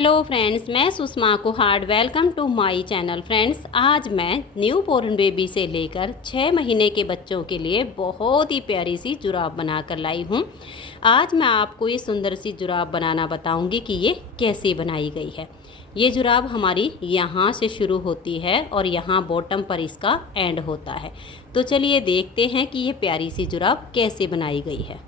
Hello friends, मैं Sushma Kuhad. Welcome to my channel. Friends, आज मैं न्यू बॉर्न बेबी से लेकर 6 महीने के बच्चों के लिए बहुत ही प्यारी सी जुराब बना कर लाई हूँ। आज मैं आपको ये सुंदर सी जुराब बनाना बताऊँगी कि ये कैसे बनाई गई है। ये जुराब हमारी यहाँ से शुरू होती है और यहाँ बॉटम पर इसका एंड होता है। तो चलिए देखते हैं कि ये प्यारी सी जुराब कैसे बनाई गई है।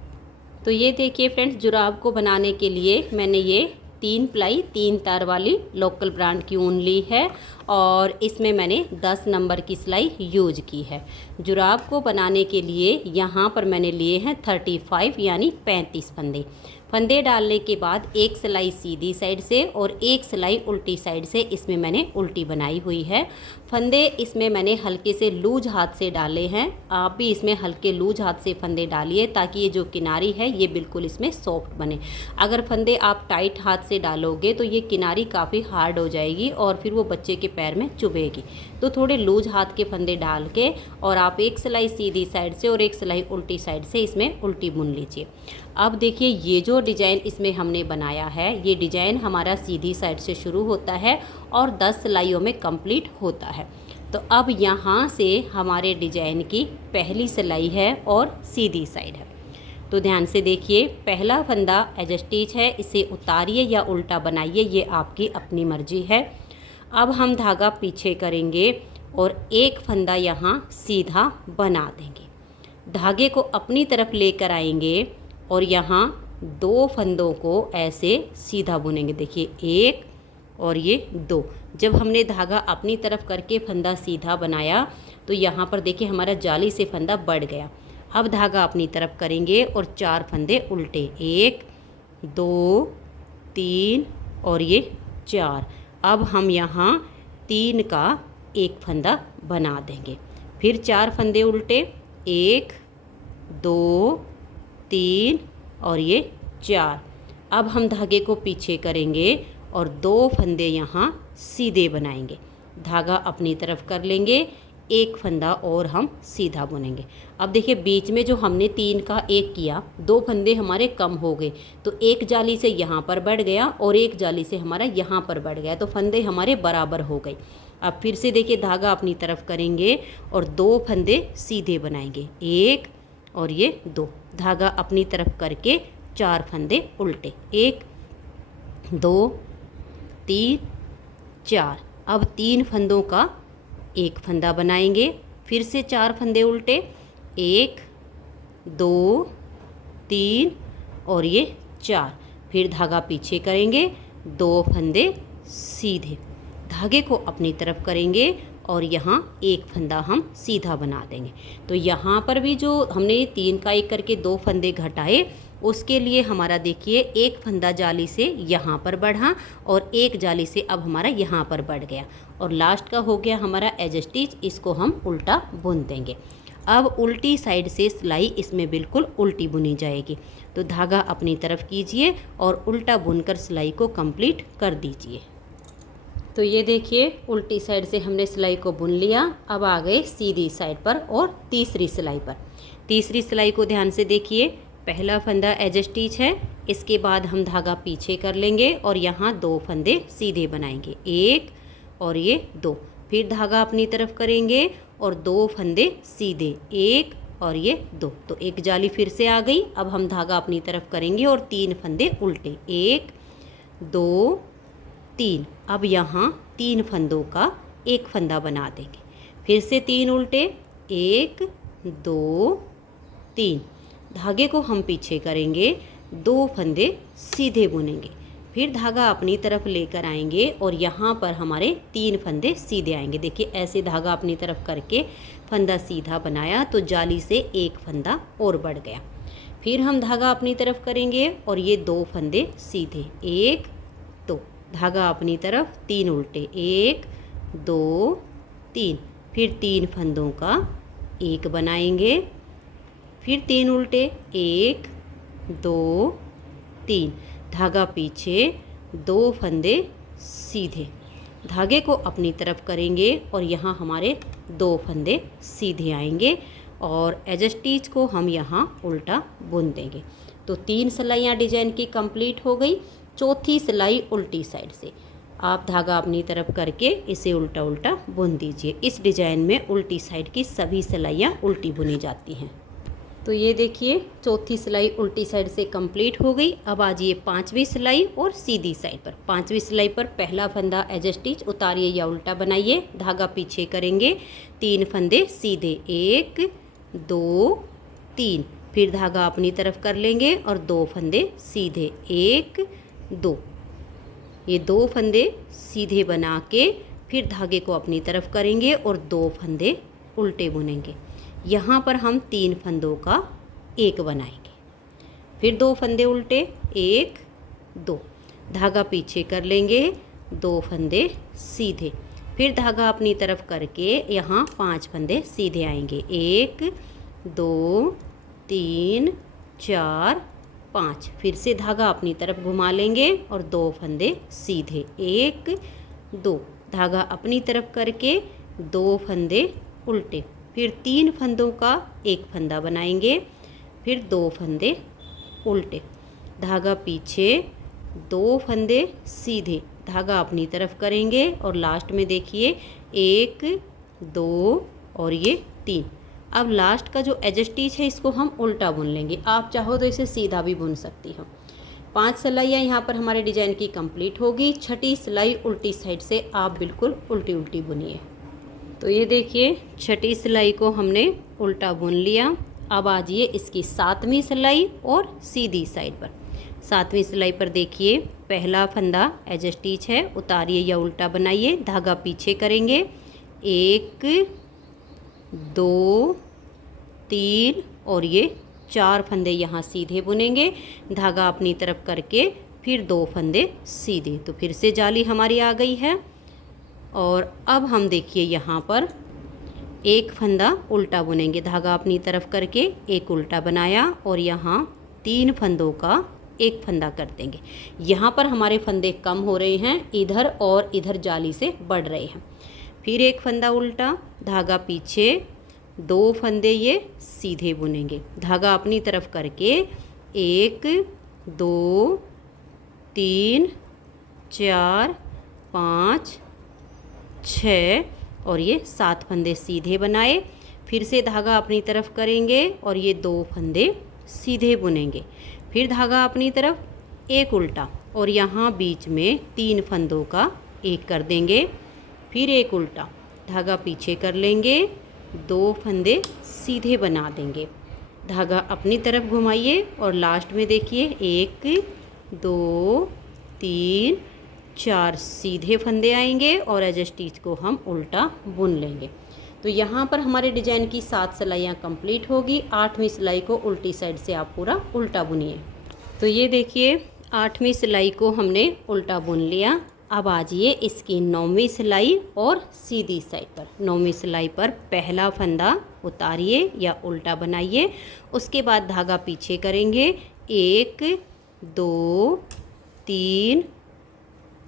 तो ये देखिए फ्रेंड्स, जुराब को बनाने के लिए मैंने ये 3 प्लाई 3 तार वाली लोकल ब्रांड की ऊन ली है और इसमें मैंने 10 नंबर की सिलाई यूज की है। जुराब को बनाने के लिए यहाँ पर मैंने लिए हैं 35 यानी 35 फंदे। फंदे डालने के बाद एक सिलाई सीधी साइड से और एक सिलाई उल्टी साइड से इसमें मैंने उल्टी बनाई हुई है। फंदे इसमें मैंने हल्के से लूज हाथ से डाले हैं। आप भी इसमें हल्के लूज हाथ से फंदे डालिए ताकि ये जो किनारी है ये बिल्कुल इसमें सॉफ्ट बने। अगर फंदे आप टाइट हाथ से डालोगे तो ये किनारी काफ़ी हार्ड हो जाएगी और फिर वो बच्चे के पैर में चुभेगी। तो थोड़े लूज हाथ के फंदे डाल के और आप एक सिलाई सीधी साइड से और एक सिलाई उल्टी साइड से इसमें उल्टी बुन लीजिए। अब देखिए, ये जो डिज़ाइन इसमें हमने बनाया है ये डिज़ाइन हमारा सीधी साइड से शुरू होता है और 10 सिलाइयों में कंप्लीट होता है। तो अब यहाँ से हमारे डिज़ाइन की पहली सिलाई है और सीधी साइड है। तो ध्यान से देखिए, पहला फंदा एज स्टिच है, इसे उतारिए या उल्टा बनाइए, ये आपकी अपनी मर्जी है। अब हम धागा पीछे करेंगे और एक फंदा यहाँ सीधा बना देंगे। धागे को अपनी तरफ लेकर आएंगे और यहाँ 2 फंदों को ऐसे सीधा बुनेंगे। देखिए, 1 और ये 2। जब हमने धागा अपनी तरफ करके फंदा सीधा बनाया तो यहाँ पर देखिए हमारा जाली से फंदा बढ़ गया। अब धागा अपनी तरफ करेंगे और 4 फंदे उल्टे, 1 2 3 और ये 4। अब हम यहाँ 3 का एक फंदा बना देंगे। फिर 4 फंदे उल्टे, 1 2 3 और ये 4। अब हम धागे को पीछे करेंगे और 2 फंदे यहाँ सीधे बनाएंगे। धागा अपनी तरफ कर लेंगे, एक फंदा और हम सीधा बुनेंगे। अब देखिए, बीच में जो हमने 3 का 1 किया, 2 फंदे हमारे कम हो गए तो एक जाली से यहाँ पर बढ़ गया और एक जाली से हमारा यहाँ पर बढ़ गया, तो फंदे हमारे बराबर हो गए। अब फिर से देखिए, धागा अपनी तरफ करेंगे और 2 फंदे सीधे बनाएंगे, 1 और ये 2। धागा अपनी तरफ करके 4 फंदे उल्टे, 1 2 3 4। अब 3 फंदों का एक फंदा बनाएंगे। फिर से 4 फंदे उल्टे, 1 2 3 और ये 4। फिर धागा पीछे करेंगे, 2 फंदे सीधे। धागे को अपनी तरफ करेंगे और यहाँ एक फंदा हम सीधा बना देंगे। तो यहाँ पर भी जो हमने 3 का 1 करके 2 फंदे घटाए, उसके लिए हमारा देखिए एक फंदा जाली से यहाँ पर बढ़ा और एक जाली से अब हमारा यहाँ पर बढ़ गया और लास्ट का हो गया हमारा एज स्टिच। इसको हम उल्टा बुन देंगे। अब उल्टी साइड से सिलाई इसमें बिल्कुल उल्टी बुनी जाएगी। तो धागा अपनी तरफ कीजिए और उल्टा बुनकर सिलाई को कंप्लीट कर दीजिए। तो ये देखिए, उल्टी साइड से हमने सिलाई को बुन लिया। अब आ गए सीधी साइड पर और तीसरी सिलाई पर। तीसरी सिलाई को ध्यान से देखिए, पहला फंदा एज स्टिच है, इसके बाद हम धागा पीछे कर लेंगे और यहाँ 2 फंदे सीधे बनाएंगे, 1 और ये 2। फिर धागा अपनी तरफ करेंगे और 2 फंदे सीधे, 1 और ये 2। तो एक जाली फिर से आ गई। अब हम धागा अपनी तरफ करेंगे और 3 फंदे उल्टे, 1 2 3। अब यहाँ 3 फंदों का एक फंदा बना देंगे। फिर से 3 उल्टे, 1 2 3। धागे को हम पीछे करेंगे, 2 फंदे सीधे बुनेंगे। फिर धागा अपनी तरफ लेकर आएंगे और यहाँ पर हमारे 3 फंदे सीधे आएंगे। देखिए, ऐसे धागा अपनी तरफ करके फंदा सीधा बनाया तो जाली से एक फंदा और बढ़ गया। फिर हम धागा अपनी तरफ करेंगे और ये 2 फंदे सीधे, 1 2। धागा अपनी तरफ, 3 उल्टे, 1 2 3। फिर 3 फंदों का एक बनाएंगे। फिर 3 उल्टे, 1 2 3। धागा पीछे, 2 फंदे सीधे। धागे को अपनी तरफ करेंगे और यहाँ हमारे 2 फंदे सीधे आएंगे और एज स्टिच को हम यहाँ उल्टा बुन देंगे। तो 3 सिलाइयाँ डिजाइन की कंप्लीट हो गई। चौथी सिलाई उल्टी साइड से। आप धागा अपनी तरफ करके इसे उल्टा उल्टा बुन दीजिए। इस डिज़ाइन में उल्टी साइड की सभी सिलाइयाँ उल्टी बुनी जाती हैं। तो ये देखिए चौथी सिलाई उल्टी साइड से कंप्लीट हो गई। अब आ जाइए पांचवी सिलाई और सीधी साइड पर। पांचवी सिलाई पर पहला फंदा एज स्टिच उतारिए या उल्टा बनाइए, धागा पीछे करेंगे, 3 फंदे सीधे, 1 2 3, फिर धागा अपनी तरफ कर लेंगे और 2 फंदे सीधे, 1 2। ये 2 फंदे सीधे बना के फिर धागे को अपनी तरफ करेंगे और 2 फंदे उल्टे बुनेंगे। यहाँ पर हम 3 फंदों का एक बनाएंगे, फिर 2 फंदे उल्टे, 1 2, धागा पीछे कर लेंगे, 2 फंदे सीधे, फिर धागा अपनी तरफ करके यहाँ 5 फंदे सीधे आएंगे, 1 2 3 4 5, फिर से धागा अपनी तरफ घुमा लेंगे और 2 फंदे सीधे, 1 2, धागा अपनी तरफ करके 2 फंदे उल्टे, फिर 3 फंदों का एक फंदा बनाएंगे, फिर 2 फंदे उल्टे, धागा पीछे, 2 फंदे सीधे, धागा अपनी तरफ करेंगे और लास्ट में देखिए 1 2 और ये 3। अब लास्ट का जो एज स्टिच है इसको हम उल्टा बुन लेंगे। आप चाहो तो इसे सीधा भी बुन सकती हो। 5 सिलाइयाँ यहाँ पर हमारे डिज़ाइन की कंप्लीट होगी। छठी सिलाई उल्टी साइड से आप बिल्कुल उल्टी उल्टी बुनिए। तो ये देखिए छठी सिलाई को हमने उल्टा बुन लिया। अब आ जाइए इसकी 7वीं सिलाई और सीधी साइड पर। 7वीं सिलाई पर देखिए पहला फंदा एज स्टिच है, उतारिए या उल्टा बनाइए, धागा पीछे करेंगे, 1 2 3 और ये 4 फंदे यहाँ सीधे बुनेंगे, धागा अपनी तरफ करके फिर 2 फंदे सीधे। तो फिर से जाली हमारी आ गई है। और अब हम देखिए यहाँ पर एक फंदा उल्टा बुनेंगे, धागा अपनी तरफ करके एक उल्टा बनाया और यहाँ 3 फंदों का एक फंदा कर देंगे। यहाँ पर हमारे फंदे कम हो रहे हैं, इधर और इधर जाली से बढ़ रहे हैं। फिर एक फंदा उल्टा, धागा पीछे, 2 फंदे ये सीधे बुनेंगे, धागा अपनी तरफ करके 1 2 3 4 5 6 और ये 7 फंदे सीधे बनाए, फिर से धागा अपनी तरफ करेंगे और ये 2 फंदे सीधे बुनेंगे, फिर धागा अपनी तरफ एक उल्टा और यहाँ बीच में 3 फंदों का एक कर देंगे, फिर एक उल्टा, धागा पीछे कर लेंगे, 2 फंदे सीधे बना देंगे, धागा अपनी तरफ घुमाइए और लास्ट में देखिए 1 2 3 4 सीधे फंदे आएंगे और एज स्टिच को हम उल्टा बुन लेंगे। तो यहाँ पर हमारे डिजाइन की 7 सिलाइयाँ कंप्लीट होगी। 8वीं सिलाई को उल्टी साइड से आप पूरा उल्टा बुनिए। तो ये देखिए 8वीं सिलाई को हमने उल्टा बुन लिया। अब आ जाइए इसकी 9वीं सिलाई और सीधी साइड पर। 9वीं सिलाई पर पहला फंदा उतारिए या उल्टा बनाइए, उसके बाद धागा पीछे करेंगे, 1 2 3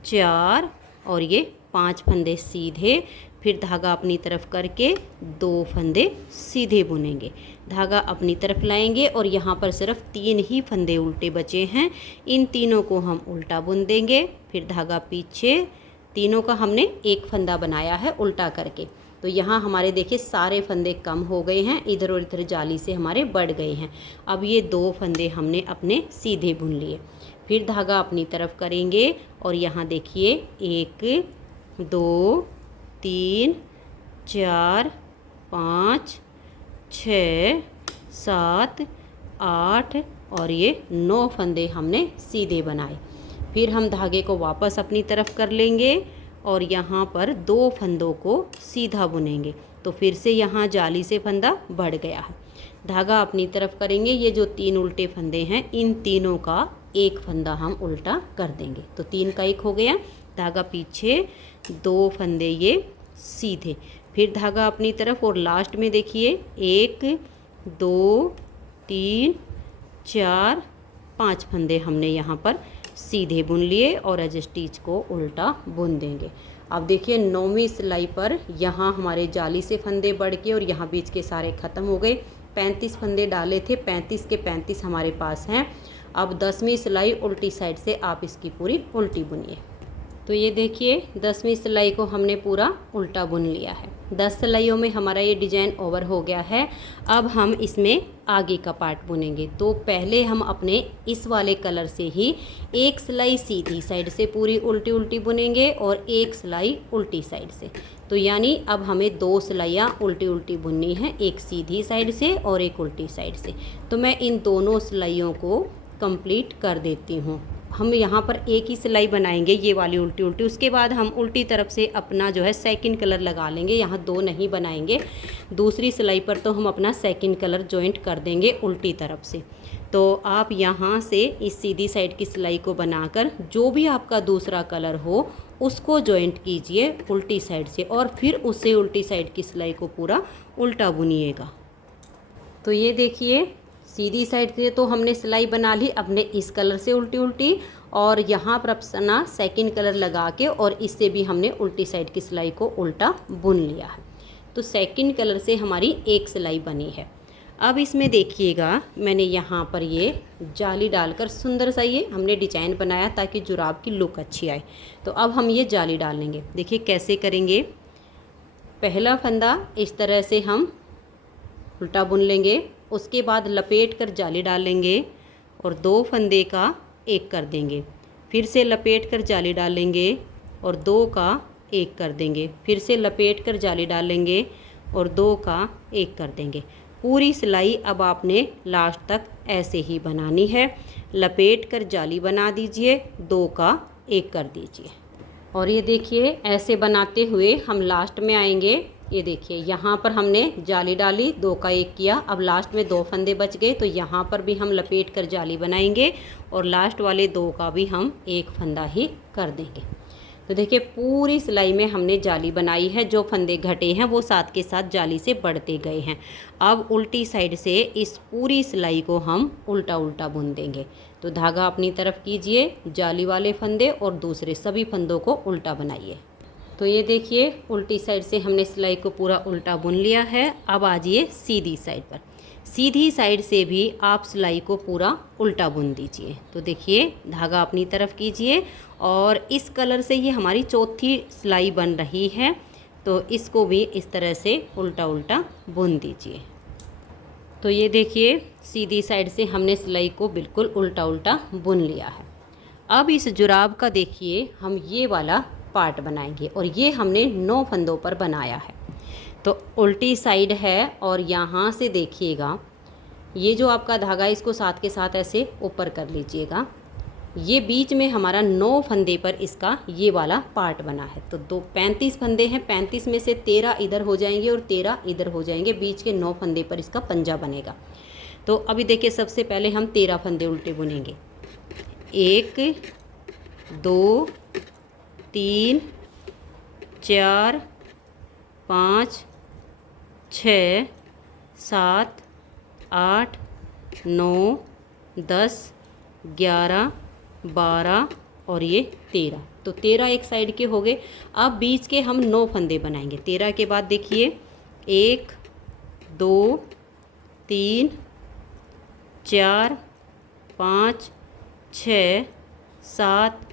4 और ये 5 फंदे सीधे, फिर धागा अपनी तरफ करके 2 फंदे सीधे बुनेंगे, धागा अपनी तरफ लाएंगे और यहाँ पर सिर्फ 3 ही फंदे उल्टे बचे हैं, इन तीनों को हम उल्टा बुन देंगे, फिर धागा पीछे, तीनों का हमने एक फंदा बनाया है उल्टा करके। तो यहाँ हमारे देखिए सारे फंदे कम हो गए हैं, इधर और इधर जाली से हमारे बढ़ गए हैं। अब ये 2 फंदे हमने अपने सीधे बुन लिए, फिर धागा अपनी तरफ करेंगे और यहाँ देखिए 1 2 3 4 5 6 7 8 और ये 9 फंदे हमने सीधे बनाए। फिर हम धागे को वापस अपनी तरफ कर लेंगे और यहाँ पर 2 फंदों को सीधा बुनेंगे। तो फिर से यहाँ जाली से फंदा बढ़ गया है, धागा अपनी तरफ करेंगे, ये जो 3 उल्टे फंदे हैं इन तीनों का एक फंदा हम उल्टा कर देंगे। तो 3 का 1 हो गया, धागा पीछे, 2 फंदे ये सीधे, फिर धागा अपनी तरफ और लास्ट में देखिए 1 2 3 4 5 फंदे हमने यहाँ पर सीधे बुन लिए और एज स्टिच को उल्टा बुन देंगे। अब देखिए 9वीं सिलाई पर यहाँ हमारे जाली से फंदे बढ़ के और यहाँ बीच के सारे ख़त्म हो गए। 35 फंदे डाले थे, 35 के 35 हमारे पास हैं। अब 10वीं सिलाई उल्टी साइड से आप इसकी पूरी उल्टी बुनिए। तो ये देखिए 10वीं सिलाई को हमने पूरा उल्टा बुन लिया है। 10 सिलाइयों में हमारा ये डिजाइन ओवर हो गया है। अब हम इसमें आगे का पार्ट बुनेंगे। तो पहले हम अपने इस वाले कलर से ही एक सिलाई सीधी साइड से पूरी उल्टी उल्टी बुनेंगे और एक सिलाई उल्टी साइड से। तो यानी अब हमें 2 सिलाइयाँ उल्टी उल्टी बुननी है, एक सीधी साइड से और एक उल्टी साइड से। तो मैं इन दोनों सिलाइयों को कंप्लीट कर देती हूँ। हम यहाँ पर एक ही सिलाई बनाएंगे, ये वाली उल्टी उल्टी, उसके बाद हम उल्टी तरफ से अपना जो है सेकंड कलर लगा लेंगे। यहाँ 2 नहीं बनाएंगे, दूसरी सिलाई पर तो हम अपना सेकंड कलर जॉइंट कर देंगे उल्टी तरफ से। तो आप यहाँ से इस सीधी साइड की सिलाई को बनाकर जो भी आपका दूसरा कलर हो उसको जॉइंट कीजिए उल्टी साइड से और फिर उससे उल्टी साइड की सिलाई को पूरा उल्टा बुनिएगा। तो ये देखिए सीधी साइड से तो हमने सिलाई बना ली अपने इस कलर से उल्टी उल्टी, और यहाँ पर अपना सेकंड कलर लगा के और इससे भी हमने उल्टी साइड की सिलाई को उल्टा बुन लिया है। तो सेकंड कलर से हमारी एक सिलाई बनी है। अब इसमें देखिएगा मैंने यहाँ पर ये जाली डालकर सुंदर सा ये हमने डिजाइन बनाया ताकि जुराब की लुक अच्छी आए। तो अब हम ये जाली डालेंगे। देखिए कैसे करेंगे। पहला फंदा इस तरह से हम उल्टा बुन लेंगे, उसके बाद लपेट कर जाली डालेंगे और 2 फंदे का एक कर देंगे, फिर से लपेट कर जाली डालेंगे और 2 का एक कर देंगे, फिर से लपेट कर जाली डालेंगे और 2 का एक कर देंगे। पूरी सिलाई अब आपने लास्ट तक ऐसे ही बनानी है। लपेट कर जाली बना दीजिए, 2 का एक कर दीजिए। और ये देखिए ऐसे बनाते हुए हम लास्ट में आएंगे। ये देखिए यहाँ पर हमने जाली डाली, 2 का एक किया, अब लास्ट में 2 फंदे बच गए। तो यहाँ पर भी हम लपेट कर जाली बनाएंगे और लास्ट वाले 2 का भी हम एक फंदा ही कर देंगे। तो देखिए पूरी सिलाई में हमने जाली बनाई है, जो फंदे घटे हैं वो साथ के साथ जाली से बढ़ते गए हैं। अब उल्टी साइड से इस पूरी सिलाई को हम उल्टा उल्टा बुन देंगे। तो धागा अपनी तरफ कीजिए, जाली वाले फंदे और दूसरे सभी फंदों को उल्टा बनाइए। तो ये देखिए उल्टी साइड से हमने सिलाई को पूरा उल्टा बुन लिया है। अब आ जाइए सीधी साइड पर। सीधी साइड से भी आप सिलाई को पूरा उल्टा बुन दीजिए। तो देखिए धागा अपनी तरफ कीजिए और इस कलर से ये हमारी चौथी सिलाई बन रही है। तो इसको भी इस तरह से उल्टा उल्टा बुन दीजिए। तो ये देखिए सीधी साइड से हमने सिलाई को बिल्कुल उल्टा उल्टा बुन लिया है। अब इस जुराब का देखिए हम ये वाला पार्ट बनाएंगे और ये हमने 9 फंदों पर बनाया है। तो उल्टी साइड है और यहाँ से देखिएगा ये जो आपका धागा है इसको साथ के साथ ऐसे ऊपर कर लीजिएगा। ये बीच में हमारा 9 फंदे पर इसका ये वाला पार्ट बना है। तो 35 फंदे हैं, 35 में से 13 इधर हो जाएंगे और 13 इधर हो जाएंगे। बीच के 9 फंदे पर इसका पंजा बनेगा। तो अभी देखिए सबसे पहले हम 13 फंदे उल्टे बुनेंगे। 1 2 3 4 5 6 7 8 9 10 11 12 और ये 13। तो 13 एक साइड के हो गए। अब बीच के हम 9 फंदे बनाएंगे। 13 के बाद देखिए 1 2 3 4 5 6 7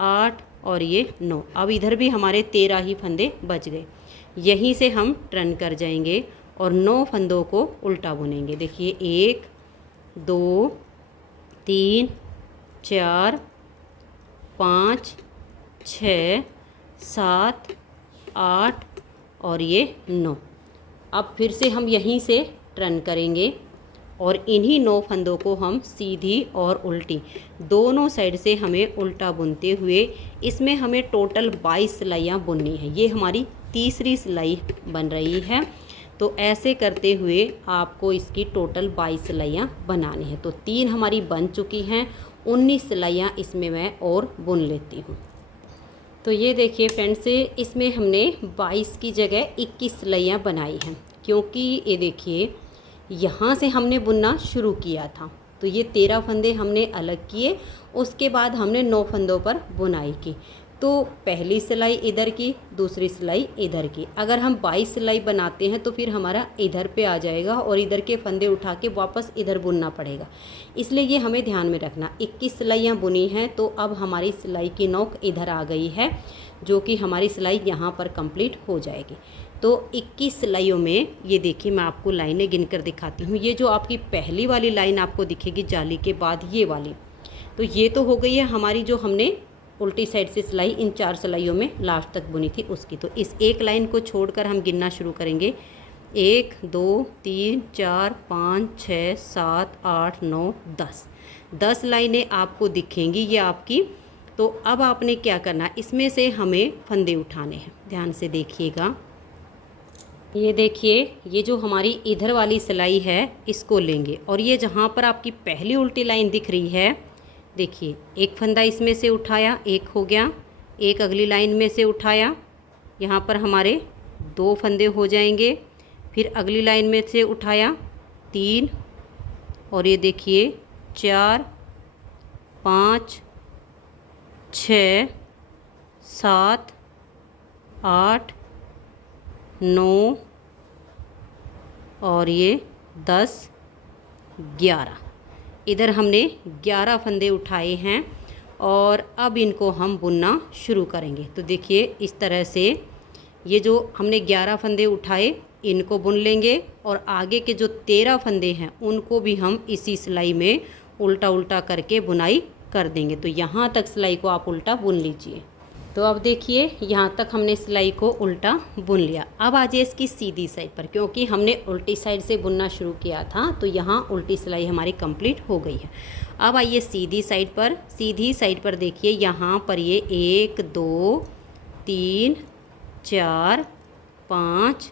8 और ये 9। अब इधर भी हमारे 13 ही फंदे बच गए। यहीं से हम टर्न कर जाएंगे और 9 फंदों को उल्टा बुनेंगे। देखिए 1 2 3 4 5 6 7 8 और ये 9। अब फिर से हम यहीं से टर्न करेंगे और इन्हीं 9 फंदों को हम सीधी और उल्टी दोनों साइड से हमें उल्टा बुनते हुए इसमें हमें टोटल 22 सिलाइयाँ बुननी है। ये हमारी तीसरी सिलाई बन रही है। तो ऐसे करते हुए आपको इसकी टोटल 22 सिलाइयाँ बनानी है। तो 3 हमारी बन चुकी हैं, 19 सिलाइयाँ इसमें मैं और बुन लेती हूँ। तो ये देखिए फ्रेंड्स, इसमें हमने 22 की जगह 21 सिलाइयाँ बनाई हैं, क्योंकि ये देखिए यहाँ से हमने बुनना शुरू किया था। तो ये 13 फंदे हमने अलग किए, उसके बाद हमने 9 फंदों पर बुनाई की। तो पहली सिलाई इधर की, दूसरी सिलाई इधर की। अगर हम 22 सिलाई बनाते हैं तो फिर हमारा इधर पे आ जाएगा और इधर के फंदे उठा के वापस इधर बुनना पड़ेगा। इसलिए ये हमें ध्यान में रखना। 21 सिलाइयाँ बुनी हैं तो अब हमारी सिलाई की नोक इधर आ गई है, जो कि हमारी सिलाई यहाँ पर कंप्लीट हो जाएगी। तो 21 सिलाइयों में ये देखिए, मैं आपको लाइनें गिनकर दिखाती हूँ। ये जो आपकी पहली वाली लाइन आपको दिखेगी जाली के बाद, ये वाली, तो ये तो हो गई है हमारी जो हमने उल्टी साइड से सिलाई इन 4 सिलाइयों में लास्ट तक बुनी थी उसकी। तो इस एक लाइन को छोड़कर हम गिनना शुरू करेंगे। 1 2 3 4 5 6 7 8 9 10 लाइनें आपको दिखेंगी ये आपकी। तो अब आपने क्या करना, इसमें से हमें फंदे उठाने हैं। ध्यान से देखिएगा, ये देखिए, ये जो हमारी इधर वाली सिलाई है इसको लेंगे और ये जहाँ पर आपकी पहली उल्टी लाइन दिख रही है, देखिए एक फंदा इसमें से उठाया, एक हो गया, एक अगली लाइन में से उठाया, यहाँ पर हमारे 2 फंदे हो जाएंगे। फिर अगली लाइन में से उठाया 3, और ये देखिए 4 5 6 7 8 9 और ये 10 11। इधर हमने 11 फंदे उठाए हैं और अब इनको हम बुनना शुरू करेंगे। तो देखिए इस तरह से ये जो हमने 11 फंदे उठाए इनको बुन लेंगे और आगे के जो 13 फंदे हैं उनको भी हम इसी सिलाई में उल्टा उल्टा करके बुनाई कर देंगे। तो यहाँ तक सिलाई को आप उल्टा बुन लीजिए। तो अब देखिए यहाँ तक हमने सिलाई को उल्टा बुन लिया। अब आ जाए इसकी सीधी साइड पर, क्योंकि हमने उल्टी साइड से बुनना शुरू किया था तो यहाँ उल्टी सिलाई हमारी कंप्लीट हो गई है। अब आइए सीधी साइड पर। सीधी साइड पर देखिए यहाँ पर ये 1 2 3 4 5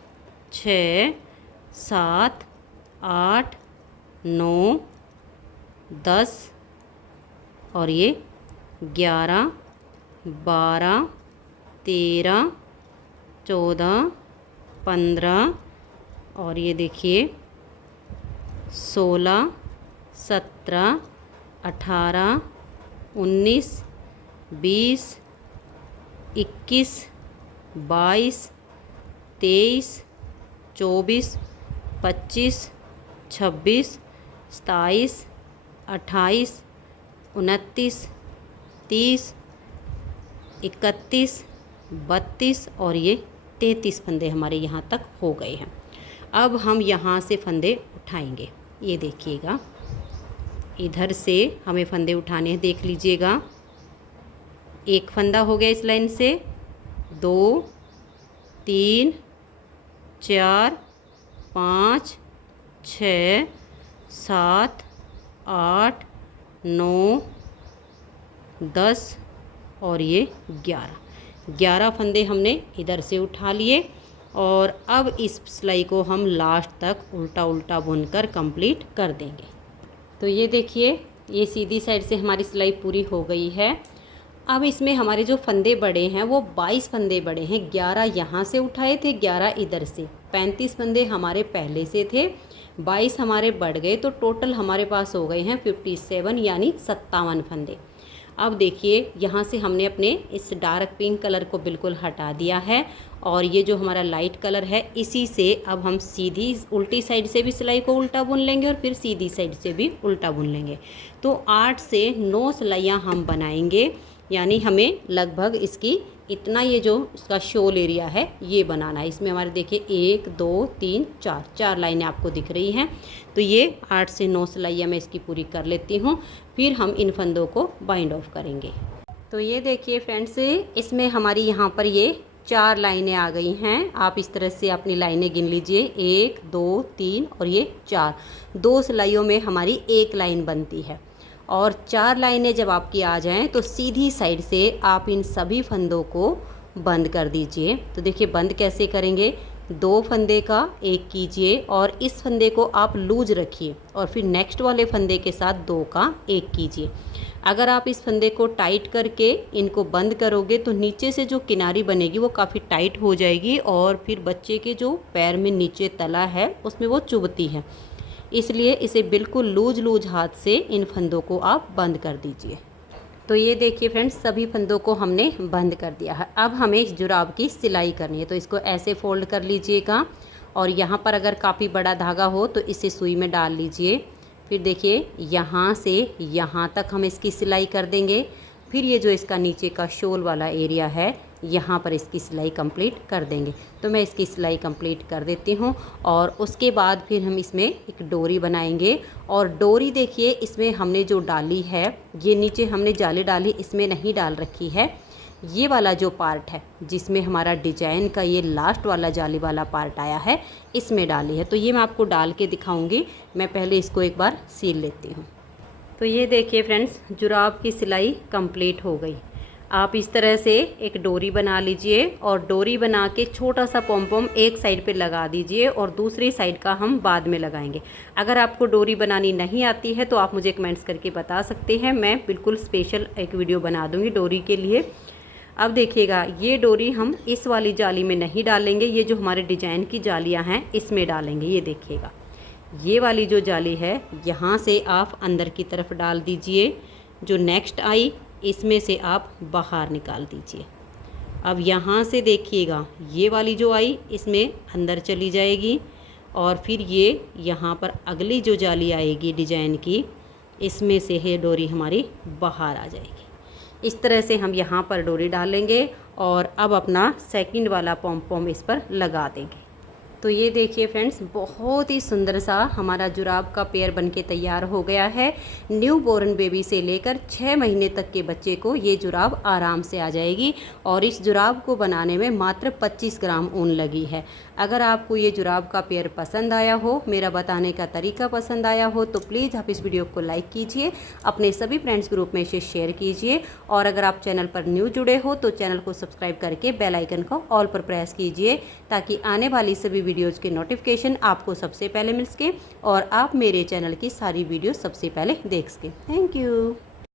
6 7 8 9 10 और ये 11 12 13 14 15 और ये देखिए 16 17 18 19 20 21 22 23 24 25 26 27 28 29 30 31 32 और ये 33 फंदे हमारे यहाँ तक हो गए हैं। अब हम यहाँ से फंदे उठाएंगे। ये देखिएगा, इधर से हमें फंदे उठाने हैं। देख लीजिएगा, एक फंदा हो गया इस लाइन से, 2 3 4 5 6 7 8 9 10 और ये 11 फंदे हमने इधर से उठा लिए और अब इस सिलाई को हम लास्ट तक उल्टा उल्टा बुनकर कंप्लीट कर देंगे। तो ये देखिए, ये सीधी साइड से हमारी सिलाई पूरी हो गई है। अब इसमें हमारे जो फंदे बड़े हैं वो 22 फंदे बड़े हैं। 11 यहाँ से उठाए थे, 11 इधर से, 35 फंदे हमारे पहले से थे, 22 हमारे बढ़ गए, तो टोटल हमारे पास हो गए हैं 57 यानी 57 फंदे। अब देखिए यहाँ से हमने अपने इस डार्क पिंक कलर को बिल्कुल हटा दिया है और ये जो हमारा लाइट कलर है इसी से अब हम सीधी उल्टी साइड से भी सिलाई को उल्टा बुन लेंगे और फिर सीधी साइड से भी उल्टा बुन लेंगे। तो 8 से 9 सिलाइयाँ हम बनाएंगे, यानी हमें लगभग इसकी इतना ये जो इसका शोल एरिया है ये बनाना है। इसमें हमारे देखिए 1 2 3 4 लाइनें आपको दिख रही हैं। तो ये 8 से 9 सिलाइयाँ मैं इसकी पूरी कर लेती हूँ, फिर हम इन फंदों को बाइंड ऑफ करेंगे। तो ये देखिए फ्रेंड्स, इसमें हमारी यहाँ पर ये 4 लाइनें आ गई हैं। आप इस तरह से अपनी लाइनें गिन लीजिए, 1 2 3 और ये 4। 2 सिलाइयों में हमारी एक लाइन बनती है और 4 लाइनें जब आपकी आ जाएं तो सीधी साइड से आप इन सभी फंदों को बंद कर दीजिए। तो देखिए बंद कैसे करेंगे, 2 फंदे का एक कीजिए और इस फंदे को आप लूज रखिए और फिर नेक्स्ट वाले फंदे के साथ 2 का एक कीजिए। अगर आप इस फंदे को टाइट करके इनको बंद करोगे तो नीचे से जो किनारी बनेगी वो काफ़ी टाइट हो जाएगी और फिर बच्चे के जो पैर में नीचे तला है उसमें वो चुभती है। इसलिए इसे बिल्कुल लूज हाथ से इन फंदों को आप बंद कर दीजिए। तो ये देखिए फ्रेंड्स, सभी फंदों को हमने बंद कर दिया है। अब हमें इस जुराब की सिलाई करनी है, तो इसको ऐसे फोल्ड कर लीजिएगा और यहाँ पर अगर काफ़ी बड़ा धागा हो तो इसे सुई में डाल लीजिए। फिर देखिए यहाँ से यहाँ तक हम इसकी सिलाई कर देंगे। फिर ये जो इसका नीचे का शोल वाला एरिया है, यहाँ पर इसकी सिलाई कंप्लीट कर देंगे। तो मैं इसकी सिलाई कंप्लीट कर देती हूँ और उसके बाद फिर हम इसमें एक डोरी बनाएंगे। और डोरी देखिए, इसमें हमने जो डाली है, ये नीचे हमने जाली डाली, इसमें नहीं डाल रखी है। ये वाला जो पार्ट है जिसमें हमारा डिजाइन का ये लास्ट वाला जाली वाला पार्ट आया है, इसमें डाली है। तो ये मैं आपको डाल के दिखाऊंगी। मैं पहले इसको एक बार सील लेती हूँ। तो ये देखिए फ्रेंड्स, जुराब की सिलाई कंप्लीट हो गई। आप इस तरह से एक डोरी बना लीजिए और डोरी बना के छोटा सा पॉम एक साइड पे लगा दीजिए और दूसरी साइड का हम बाद में लगाएंगे। अगर आपको डोरी बनानी नहीं आती है तो आप मुझे कमेंट्स करके बता सकते हैं, मैं बिल्कुल स्पेशल एक वीडियो बना दूँगी डोरी के लिए। अब देखिएगा, ये डोरी हम इस वाली जाली में नहीं डालेंगे, ये जो हमारे डिजाइन की जालियाँ हैं इसमें डालेंगे। ये देखिएगा, ये वाली जो जाली है यहाँ से आप अंदर की तरफ डाल दीजिए, जो नेक्स्ट आई इसमें से आप बाहर निकाल दीजिए। अब यहाँ से देखिएगा, ये वाली जो आई इसमें अंदर चली जाएगी और फिर ये यहाँ पर अगली जो जाली आएगी डिजाइन की, इसमें से ये डोरी हमारी बाहर आ जाएगी। इस तरह से हम यहाँ पर डोरी डालेंगे और अब अपना सेकंड वाला पॉम इस पर लगा देंगे। तो ये देखिए फ्रेंड्स, बहुत ही सुंदर सा हमारा जुराब का पेयर बनके तैयार हो गया है। न्यू बोर्न बेबी से लेकर 6 महीने तक के बच्चे को ये जुराब आराम से आ जाएगी और इस जुराब को बनाने में मात्र 25 ग्राम ऊन लगी है। अगर आपको ये जुराब का पेयर पसंद आया हो, मेरा बताने का तरीका पसंद आया हो, तो प्लीज़ आप इस वीडियो को लाइक कीजिए, अपने सभी फ्रेंड्स ग्रुप में इसे शेयर कीजिए और अगर आप चैनल पर न्यू जुड़े हो तो चैनल को सब्सक्राइब करके बेल आइकन को ऑल पर प्रेस कीजिए, ताकि आने वाली सभी वीडियोज़ के नोटिफिकेशन आपको सबसे पहले मिल सके और आप मेरे चैनल की सारी वीडियो सबसे पहले देख सकें। Thank you.